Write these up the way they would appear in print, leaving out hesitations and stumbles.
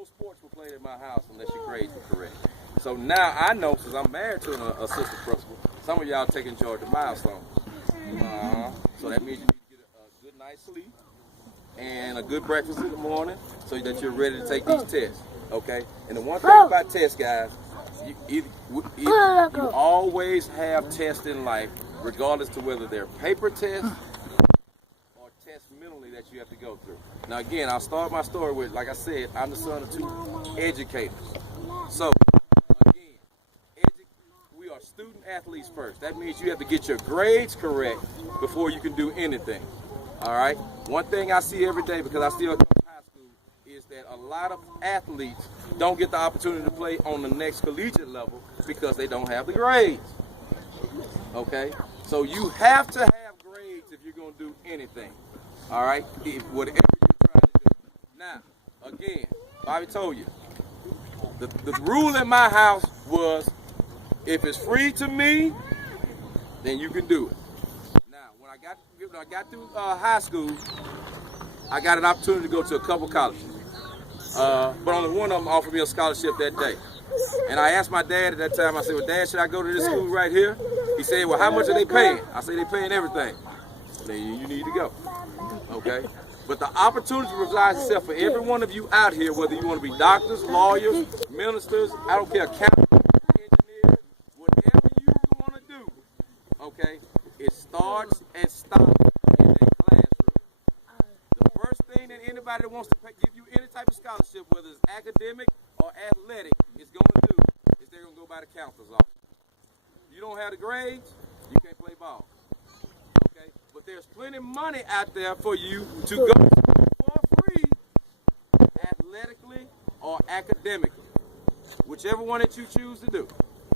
no sports were played in my house unless your grades were correct. So now I know, since I'm married to an assistant principal, some of y'all take and enjoy the milestones. So that means you need to get a good night's sleep and a good breakfast in the morning so that you're ready to take these tests, okay? And the one thing about tests, guys, you always have tests in life, regardless to whether they're paper tests or tests mentally that you have to go through. Now again, I'll start my story with, like I said, I'm the son of 2 educators. So again, we are student athletes first. That means you have to get your grades correct before you can do anything. All right? One thing I see every day, because I still go to high school, is that a lot of athletes don't get the opportunity to play on the next collegiate level because they don't have the grades. Okay? So you have to have grades if you're going to do anything. All right? Whatever you're trying to do. Now, again, Bobby told you, the rule in my house was, if it's free to me, then you can do it. Now, when I got through high school, I got an opportunity to go to a couple colleges. But only one of them offered me a scholarship that day. And I asked my dad at that time, I said, well, Dad, should I go to this school right here? He said, well, how much are they paying? I said, they're paying everything. Then you need to go, okay? But the opportunity provides itself for every one of you out here, whether you want to be doctors, lawyers, ministers, I don't care, accountants, engineers, whatever you want to do, okay, it starts and stops in the classroom. The first thing that anybody that wants to give you any type of scholarship, whether it's academic or athletic, is going to do is they're going to go by the counselor's office. You don't have the grades, you can't play ball. Okay? But there's plenty of money out there for you to go for free, athletically or academically. Whichever one that you choose to do.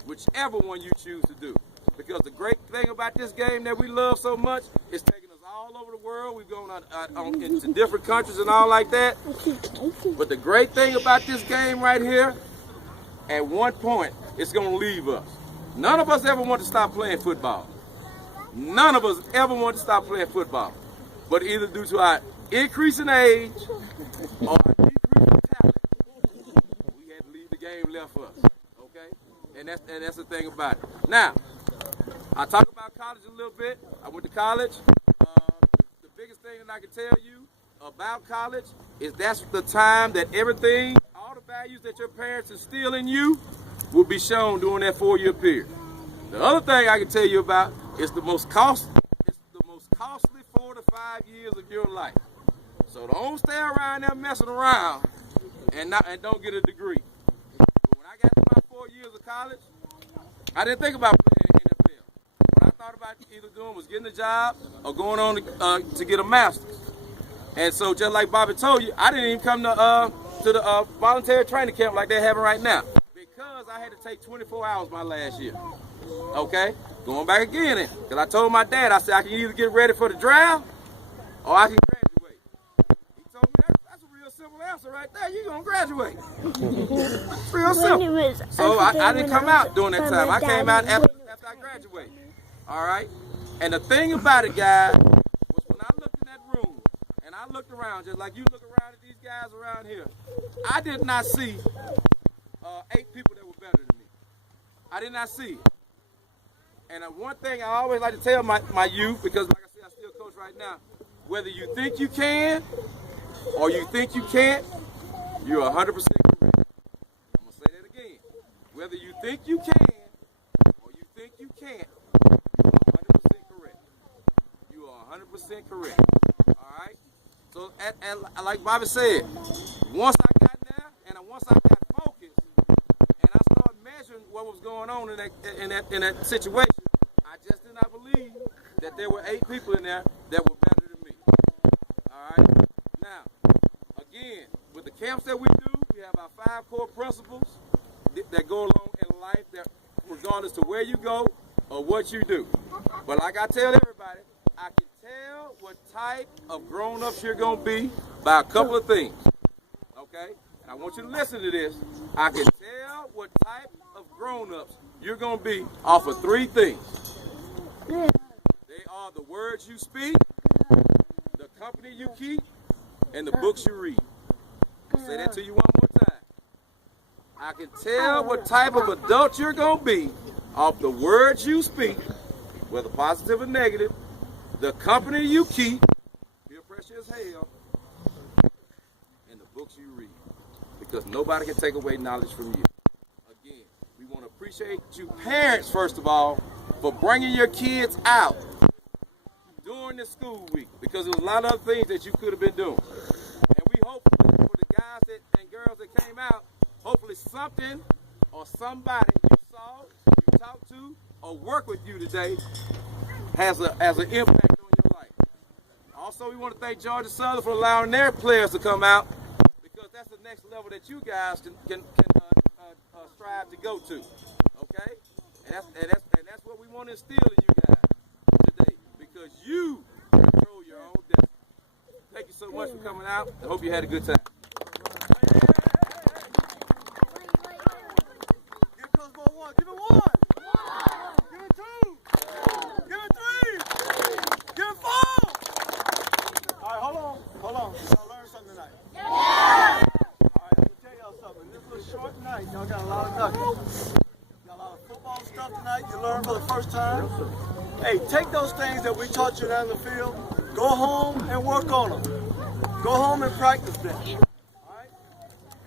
Whichever one you choose to do. Because the great thing about this game that we love so much is taking us all over the world. We've gone into different countries and all like that. But the great thing about this game right here, at one point, it's going to leave us. None of us ever want to stop playing football. None of us ever want to stop playing football. But either due to our increase in age or our decrease in talent, we had to leave the game left for us. Okay? And that's the thing about it. Now, I talk about college a little bit. I went to college. The biggest thing that I can tell you about college is that's the time that everything, all the values that your parents instill in you, will be shown during that 4-year period. The other thing I can tell you about is the most costly 4 to 5 years of your life. So don't stay around there messing around and don't get a degree. But when I got to my 4 years of college, I didn't think about playing NFL. What I thought about either doing was getting a job or going on to get a master's. And so just like Bobby told you, I didn't even come to the voluntary training camp like they're having right now. Because I had to take 24 hours my last year. Okay? Going back again. Because I told my dad, I said, I can either get ready for the draft or I can graduate. He told me, that's a real simple answer right there. You're going to graduate. It's real simple. So I didn't come out during that time. I came out after I graduated. All right? And the thing about it, guys, was when I looked in that room and I looked around, just like you look around at these guys around here, I did not see 8 people that were better than me. I did not see it. And one thing I always like to tell my youth, because like I said, I still coach right now, whether you think you can or you think you can't, you're 100% correct. I'm going to say that again. Whether you think you can or you think you can't, you're 100% correct. You are 100% correct. All right? So, and like Bobby said, once I got there and once I got focused and I started measuring what was going on in that situation, I just did not believe that there were 8 people in there that were better than me. All right? Now, again, with the camps that we do, we have our 5 core principles that go along in life, that regardless to where you go or what you do. But like I tell everybody, I can tell what type of grown-ups you're going to be by a couple of things. Okay? And I want you to listen to this. I can tell what type of grown-ups you're going to be off of 3 things. They are the words you speak, the company you keep, and the books you read. I'll say that to you one more time. I can tell what type of adult you're going to be off the words you speak, whether positive or negative, the company you keep, peer pressure as hell, and the books you read. Because nobody can take away knowledge from you. Again, we want to appreciate you parents, first of all, for bringing your kids out during the school week, because there's a lot of other things that you could have been doing. And we hope for the guys and girls that came out, hopefully something or somebody you saw, you talked to, or work with you today has an impact on your life. Also, we want to thank Georgia Southern for allowing their players to come out, because that's the next level that you guys can strive to go to. Okay? And that's what we want to instill in you guys today, because you control your own destiny. Thank you so much for coming out. I hope you had a good time. Give it one. Give it two. Give it three. Give it four. All right, hold on. Y'all learned something tonight. Yeah. All right, I'm gonna tell y'all something. This was a short night. Y'all got a lot of nuggets. Got a lot of football stuff tonight. You learned for the first time. Hey, take those things that we taught you down the field. Go home and work on them. Go home and practice them. All right,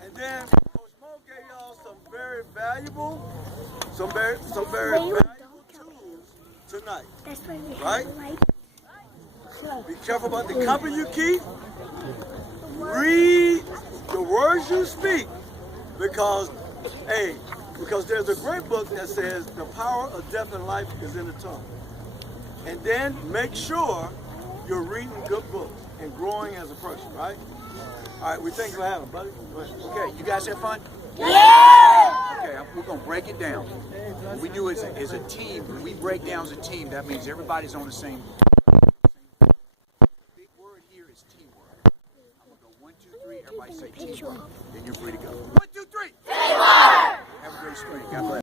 and then Coach Mo gave y'all some very valuable tools tonight, right? Be careful about the company you keep. Read the words you speak, because there's a great book that says the power of death and life is in the tongue. And then make sure you're reading good books and growing as a person, right? All right, we thank you for having, buddy. Okay, you guys have fun? Yeah! Okay, we're going to break it down. What we do as a team, when we break down as a team, that means everybody's on the same. The big word here is teamwork. I'm going to go 1, 2, 3. Everybody say teamwork. Then you're free to go. 1, 2, 3. Teamwork! Have a great spring. God bless.